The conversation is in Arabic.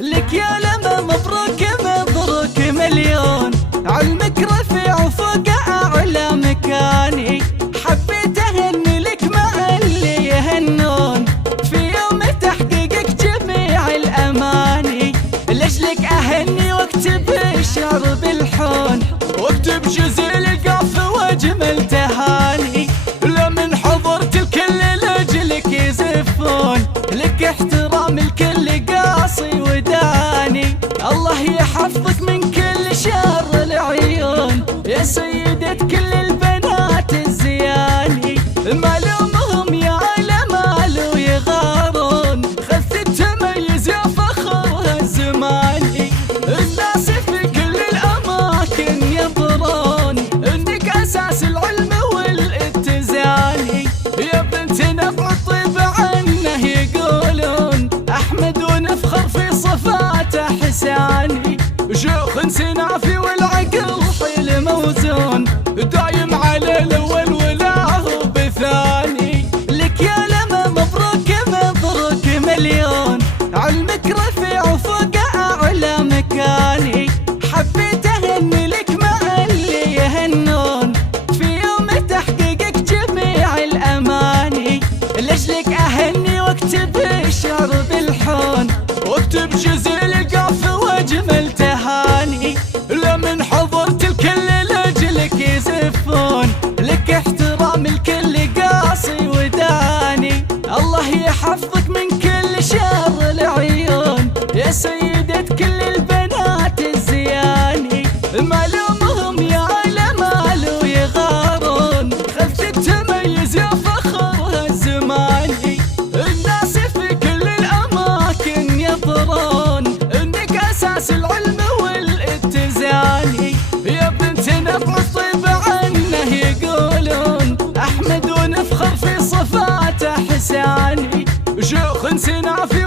لك يا لما مبروك مبروك مليون، علمك رفيع وفوق أعلى مكاني، حبيت أهني لك مع اللي يهنون في يوم تحقيقك جميع الأماني، لأجلك أهني واكتب الشعر بالحون، واكتب جزيل القاف واجمل تهاني، لمن حضرت الكل لأجلك يزفون، لك احترام الكل قاصي وداني، الله يحفظك من كل شر العيون، يا سيدة كل البنات الزياني، ما لومهم يا مالو يغارون، خذ التميز يا فخر الزماني، الناس في كل الأماكن ينظرون انك أساس العلم والاتزاني، يا بنت نفع الطيب عنه يقولون، أحمد ونفخر في صفاته حساني، شيخ سنافي والعقل حيل موزون، دايم على الأول ولا هو بثاني، لك يا لما مبروك مبروك مليون، علمك رفيع وفوق أعلى مكاني، حبيت أهني لك مع اللي يهنون في يوم تحقيقك جميع الأماني، لأجلك أهني واكتب الشعر بالحون، واكتب جزيل القاف واجمل تهاني، لمن حضرت الكل لأجلك يزفون، لك احترام الكل قاصي وداني، الله يحفظك من كل شر العيون، يا سيدة كل البنات الزياني، ما لومهم يا مالو يغارون، خذ التميز يا فخر الزماني، الناس في كل الأماكن ينظرون انك أساس العلم والاتزاني، يا بنت نفع الطيب عنه يقولون، أحمد ونفخر في صفاته حساني، شيخ سنافي